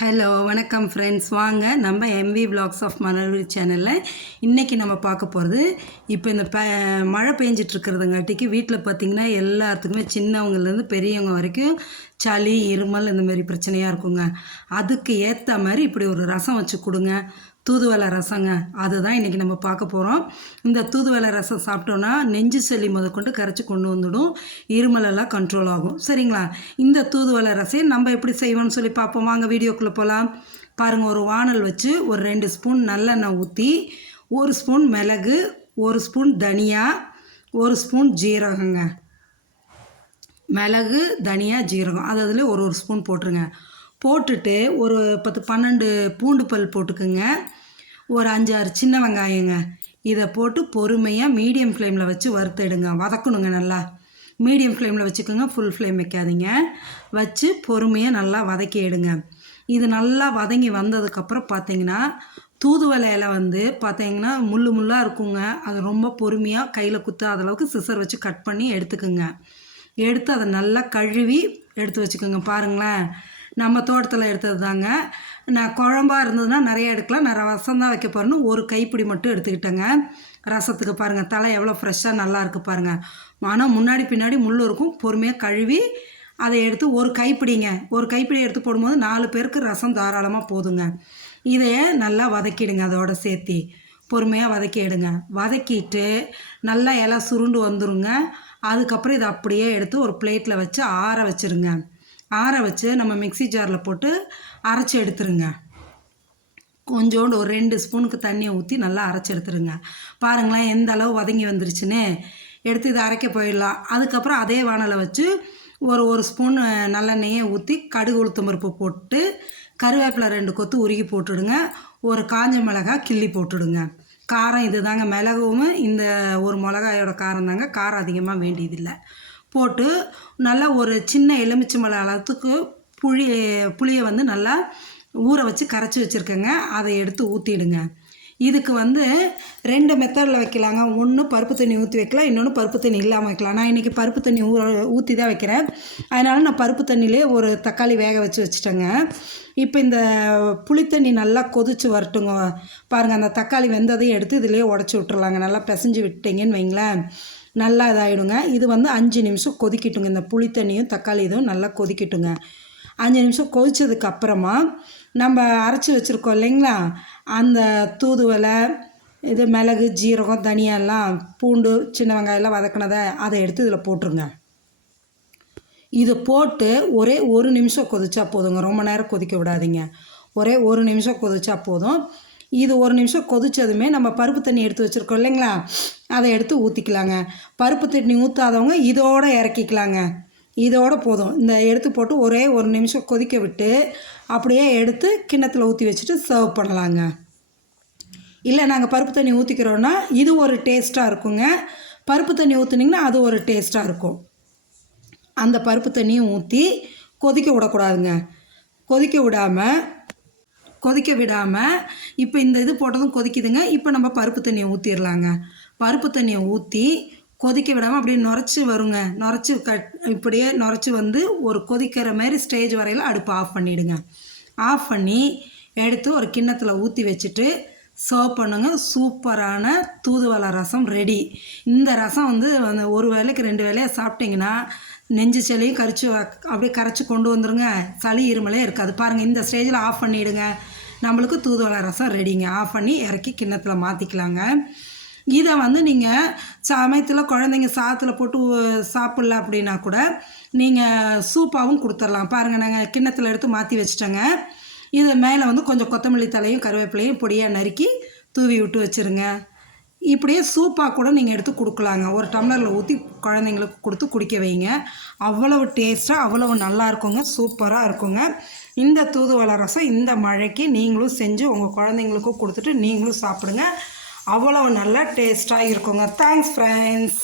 Hello வணக்கம் friends வாங்க நம்ம எம்வி பிளாக்ஸ் ஆஃப் மணலூர் சேனலில் இன்றைக்கி நம்ம பார்க்க போகிறது இப்போ இந்த ப மழை பெஞ்சிட்ருக்கிறதுங்காட்டிக்கு வீட்டில் பார்த்திங்கன்னா எல்லாத்துக்குமே சின்னவங்கலேருந்து பெரியவங்க வரைக்கும் சளி இருமல் இந்த மாதிரி பிரச்சனையாக இருக்குங்க. அதுக்கு ஏற்ற மாதிரி இப்படி ஒரு ரசம் வச்சு கொடுங்க. தூதுவளை ரசங்க. அதுதான் இன்றைக்கி நம்ம பார்க்க போகிறோம் இந்த தூதுவளை ரசம் சாப்பிட்டோன்னா நெஞ்சு சளி முதற்கொண்டு கரைச்சி கொண்டு வந்துடும். இருமலெல்லாம் கண்ட்ரோல் ஆகும். சரிங்களா? இந்த தூதுவளை ரசம் நம்ம எப்படி செய்வோம்னு சொல்லி பார்ப்போம். வாங்க வீடியோக்குள்ளே போகலாம் பாருங்கள் ஒரு வானல் வச்சு ஒரு ரெண்டு ஸ்பூன் நல்லெண்ணெய் ஊற்றி ஒரு ஸ்பூன் மிளகு ஒரு ஸ்பூன் தனியா ஒரு ஸ்பூன் ஜீரகங்க. மிளகு தனியா ஜீரகம். அது அதில் ஒரு ஒரு ஸ்பூன் போட்டுருங்க. போட்டுட்டு ஒரு பத்து பன்னெண்டு பூண்டு பல் போட்டுக்குங்க. ஒரு அஞ்சாறு சின்ன வெங்காயங்க. இதை போட்டு பொறுமையாக மீடியம் ஃப்ளேமில் வச்சு வறுத்தெடுங்க. வதக்கணுங்க நல்லா. மீடியம் ஃப்ளேமில் வச்சுக்கோங்க. ஃபுல் ஃப்ளேம் வைக்காதீங்க. வச்சு பொறுமையாக நல்லா வதக்கி எடுங்க. இது நல்லா வதங்கி வந்ததுக்கப்புறம் பார்த்தீங்கன்னா தூதுவளை இலை வந்து பார்த்தீங்கன்னா முள்ளு முள்ளாக இருக்குங்க. அது ரொம்ப பொறுமையாக கையில் குத்தாத அளவுக்கு சிசர் வச்சு கட் பண்ணி எடுத்துக்குங்க. எடுத்து அதை நல்லா கழுவி எடுத்து வச்சுக்கோங்க. பாருங்களேன். நம்ம தோட்டத்தில் எடுத்தது தாங்க நான் குழம்பா இருந்ததுன்னா நிறைய எடுக்கலாம். நான் ரசம் தான் வைக்க போகிறேன்னு ஒரு கைப்பிடி மட்டும் எடுத்துக்கிட்டேங்க. ரசத்துக்கு பாருங்கள் தலை எவ்வளோ ஃப்ரெஷ்ஷாக நல்லா இருக்குது பாருங்கள் ஆனால் முன்னாடி பின்னாடி முள் இருக்கும். பொறுமையாக கழுவி அதை எடுத்து ஒரு கைப்பிடிங்க. ஒரு கைப்பிடி எடுத்து போடும்போது நாலு பேருக்கு ரசம் தாராளமாக போதுங்க. இதையே நல்லா வதக்கிடுங்க அதோட சேர்த்தி. பொறுமையாக வதக்கிடுங்க வதக்கிட்டு நல்லா இலை சுருண்டு வந்துருங்க. அதுக்கப்புறம் இதை அப்படியே எடுத்து ஒரு பிளேட்டில் வச்சு ஆற வச்சுருங்க. ஆற வச்சு நம்ம மிக்ஸி ஜாரில் போட்டு அரைச்சி எடுத்துருங்க. கொஞ்சோண்டு ஒரு ரெண்டு ஸ்பூனுக்கு தண்ணியை ஊற்றி நல்லா அரைச்சி எடுத்துருங்க. பாருங்களேன் எந்த அளவு வதங்கி வந்துருச்சுன்னு. எடுத்து இதை அரைக்க போயிடலாம். அதுக்கப்புறம் அதே வானலை வச்சு ஒரு ஒரு ஸ்பூன் நல்லெண்ணெயை ஊற்றி கடுகு உளுத்தம் பருப்பு போட்டு கருவேப்பிலை ரெண்டு கொத்து உருகி போட்டுடுங்க. ஒரு காஞ்ச மிளகாய் கிள்ளி போட்டுடுங்க. காரம் இது தாங்க மிளகும் இந்த ஒரு மிளகாயோட காரம் தாங்க காரம் அதிகமாக வேண்டியதில்லை. போட்டு நல்லா ஒரு சின்ன எலுமிச்சை மலை அளவுக்கு புளி புளியை வந்து நல்லா ஊற வச்சு கரைச்சி வச்சுருக்கேங்க. அதை எடுத்து ஊற்றிடுங்க இதுக்கு வந்து ரெண்டு மெத்தடில் வைக்கலாங்க. ஒன்று பருப்பு தண்ணி ஊற்றி வைக்கலாம் இன்னொன்று பருப்பு தண்ணி இல்லாமல் வைக்கலாம். நான் இன்றைக்கி பருப்பு தண்ணி ஊற ஊற்றி தான் வைக்கிறேன். அதனால் நான் பருப்பு தண்ணியிலே ஒரு தக்காளி வேக வச்சு வச்சுட்டேங்க. இப்போ இந்த புளித்தண்ணி நல்லா கொதிச்சு வரட்டுங்க. பாருங்கள் அந்த தக்காளி வெந்ததையும் எடுத்து இதிலேயே உடச்சி விட்டுறலாங்க. நல்லா பிசைஞ்சு விட்டீங்கன்னு வைங்களேன். நல்லா இதாகிடுங்க இது வந்து அஞ்சு நிமிஷம் கொதிக்கட்டுங்க. இந்த புளித்தண்ணியும் தக்காளி இதுவும் நல்லா கொதிக்கட்டுங்க. அஞ்சு நிமிஷம் கொதித்ததுக்கப்புறமா நம்ம அரைச்சி வச்சுருக்கோம் இல்லைங்களா? அந்த தூதுவளை இது மிளகு ஜீரகம் தனியாலாம் பூண்டு சின்ன வெங்காயம்லாம் வதக்கினதை அதை எடுத்து இதில் போட்டுருங்க. இது போட்டு ஒரே ஒரு நிமிஷம் கொதிச்சா போதுங்க. ரொம்ப நேரம் கொதிக்க விடாதீங்க. ஒரே ஒரு நிமிஷம் கொதிச்சா போதும். இது ஒரு நிமிஷம் கொதிச்சதுமே நம்ம பருப்பு தண்ணி எடுத்து வச்சுருக்கோம் இல்லைங்களா? அதை எடுத்து ஊற்றிக்கலாங்க பருப்பு தண்ணி ஊற்றாதவங்க இதோடு இறக்கிக்கலாங்க. இதோட போதும். இந்த எடுத்து போட்டு ஒரே ஒரு நிமிஷம் கொதிக்க விட்டு அப்படியே எடுத்து கிண்ணத்தில் ஊற்றி வச்சுட்டு சர்வ் பண்ணலாங்க. இல்லை நாங்கள் பருப்பு தண்ணி ஊற்றிக்கிறோன்னா இது ஒரு டேஸ்ட்டாக இருக்குங்க. பருப்பு தண்ணி ஊற்றுனீங்கன்னா அது ஒரு டேஸ்ட்டாக இருக்கும். அந்த பருப்பு தண்ணியும் ஊற்றி கொதிக்க விடக்கூடாதுங்க. கொதிக்க விடாமல் கொதிக்க விடாமல் இப்போ இந்த இது போட்டதும் கொதிக்குதுங்க. இப்போ நம்ம பருப்பு தண்ணியை ஊற்றிடலாங்க பருப்பு தண்ணியை ஊற்றி கொதிக்க விடாமல் அப்படியே நுரைச்சி வருங்க. நுரைச்சி கட் இப்படியே நுரைச்சி வந்து ஒரு கொதிக்கிற மாதிரி ஸ்டேஜ் வரையில் அடுப்பு ஆஃப் பண்ணிவிடுங்க ஆஃப் பண்ணி எடுத்து ஒரு கிண்ணத்தில் ஊற்றி வச்சுட்டு சர்வ் பண்ணுங்க. சூப்பரான தூதுவளை ரசம் ரெடி இந்த ரசம் வந்து அந்த ஒரு வேளைக்கு ரெண்டு வேலையாக சாப்பிட்டிங்கன்னா நெஞ்சு சளியும் கரைச்சி அப்படியே கரைச்சி கொண்டு வந்துருங்க. சளி இருமலே இருக்காது. பாருங்கள் இந்த ஸ்டேஜில் ஆஃப் பண்ணிவிடுங்க நம்மளுக்கு தூதுவளை ரசம் ரெடிங்க ஆஃப் பண்ணி இறக்கி கிண்ணத்தில் மாற்றிக்கலாங்க இதை வந்து நீங்கள் சமயத்தில் குழந்தைங்க சாதத்தில் போட்டு சாப்பிட்ல அப்படின்னா கூட நீங்கள் சூப்பாகவும் கொடுத்துடலாம். பாருங்கள் நாங்கள் கிண்ணத்தில் எடுத்து மாற்றி வச்சிட்டோங்க. இது மேலே வந்து கொஞ்சம் கொத்தமல்லி தலையும் கருவேப்பிலையும் பொடியாக நறுக்கி தூவி விட்டு வச்சுருங்க. இப்படியே சூப்பாக கூட நீங்கள் எடுத்து கொடுக்கலாங்க. ஒரு டம்ளரில் ஊற்றி குழந்தைங்களுக்கு கொடுத்து குடிக்க வைங்க. அவ்வளவு டேஸ்ட்டாக அவ்வளவு நல்லா இருக்குங்க. சூப்பராக இருக்குங்க. இந்த தூதுவளை ரசம் இந்த மழைக்கு நீங்களும் செஞ்சு உங்கள் குழந்தைங்களுக்கும் கொடுத்துட்டு நீங்களும் சாப்பிடுங்க. அவ்வளோ நல்லா டேஸ்ட்டாக இருக்குங்க. Thanks friends